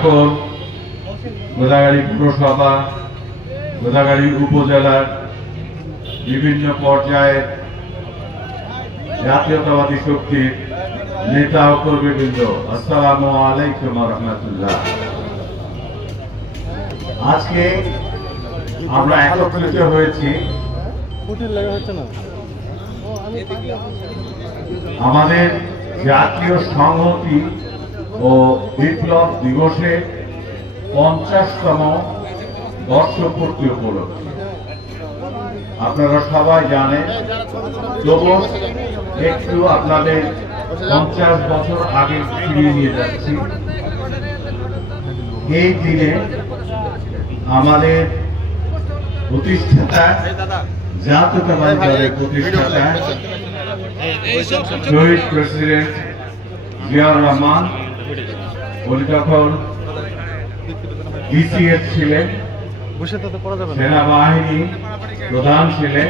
এখন গোদাগাড়ী পুরসভা, গোদাগাড়ী উপজেলার বিভিন্ন পর্যায়ে জাতীয়তাবাদী শক্তির নেতা ও কর্মীবৃন্দ, আসসালামু আলাইকুম ওয়া রাহমাতুল্লাহ। আজকে আমরা একত্রিত হয়েছি আমাদের জাতীয় সংহতি ও বিপ্লব দিবসে 50তম বর্ষপূর্তি উপলক্ষে। আপনারা সবাই জানেন, তবু একটু আপনাদের 50 বছর আগে ফিরিয়ে নিয়ে যাচ্ছি। এই দিনে আমাদের প্রতিষ্ঠাতা, জাতীয়তাবাদী দলের প্রতিষ্ঠাতা শহীদ প্রেসিডেন্ট জিয়াউর রহমান, উনি তখন বিসিএস ছিলেন, সেনাবাহিনী প্রধান ছিলেন।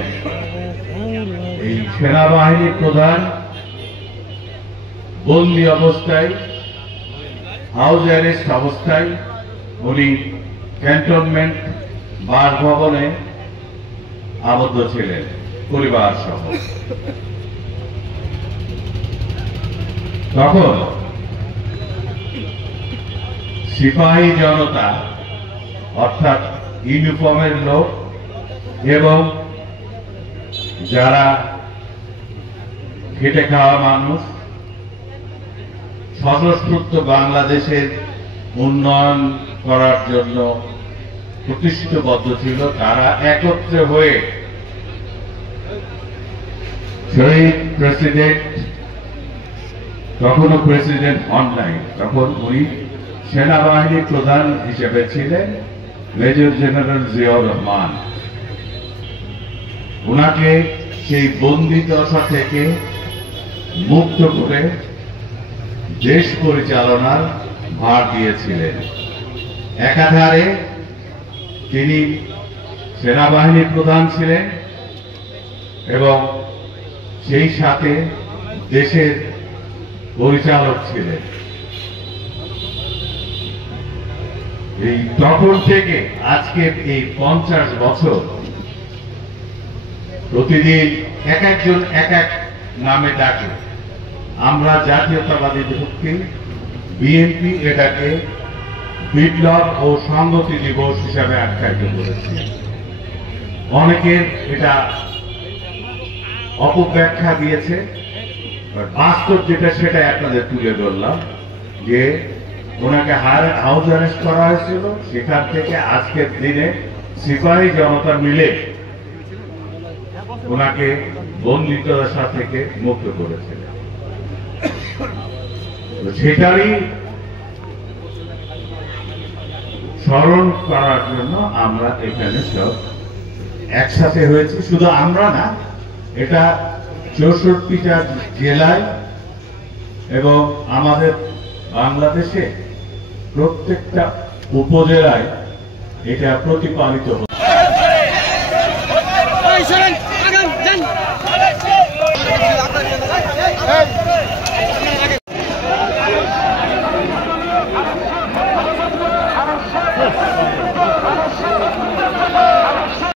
এই সেনাবাহিনী প্রধান বন্দী অবস্থায়, হাউস অ্যারেস্ট অবস্থায় উনি ক্যান্টনমেন্ট বাসভবনে আবদ্ধ ছিলেন পরিবার সহ। তখন সিপাহী জনতা, অর্থাৎ ইউনিফর্মের লোক এবং যারা খেটে খাওয়া মানুষ, স্বতন্ত্র বাংলাদেশের উন্নয়ন করার জন্য প্রতিষ্ঠিতবদ্ধ ছিল, তারা একত্রে হয়ে শহীদ প্রেসিডেন্ট, তখনও প্রেসিডেন্ট হন নাই, তখন উনি সেনাবাহিনী প্রধান হিসেবে ছিলেন মেজর জেনারেল জিয়াউর রহমান। ওনাকে সেই বন্দিদশা থেকে মুক্ত করে দেশ পরিচালনার ভার দিয়েছিলেন। একাধারে তিনি সেনাবাহিনী প্রধান ছিলেন এবং সেই সাথে দেশের পরিচালক ছিলেন। এই তখন থেকে আজকে এই 50 বছর প্রতিদিন এক একজন এক এক নামে ডাকে। আমরা জাতীয়তাবাদী শক্তি বিএনপি এটাকে বিপ্লব ও সংহতি দিবস হিসাবে আখ্যায়িত করেছি। অনেকের এটা অপব্যাখ্যা দিয়েছে, বাস্তব যেটা সেটা আপনাদের তুলে ধরলাম যে ওনাকে হাউস অ্যারেস্ট করা হয়েছিল, সেখান থেকে আজকের দিনে সিপাহী জনতা মিলে ওনাকে বন্দিদশা থেকে মুক্ত করেছিল। সেটারই স্মরণ করার জন্য আমরা এখানে সব একসাথে হয়েছি। শুধু আমরা না, এটা 64টা জেলায় এবং আমাদের বাংলাদেশে প্রত্যেকটা উপজেলায় এটা প্রতিপালিত হচ্ছে।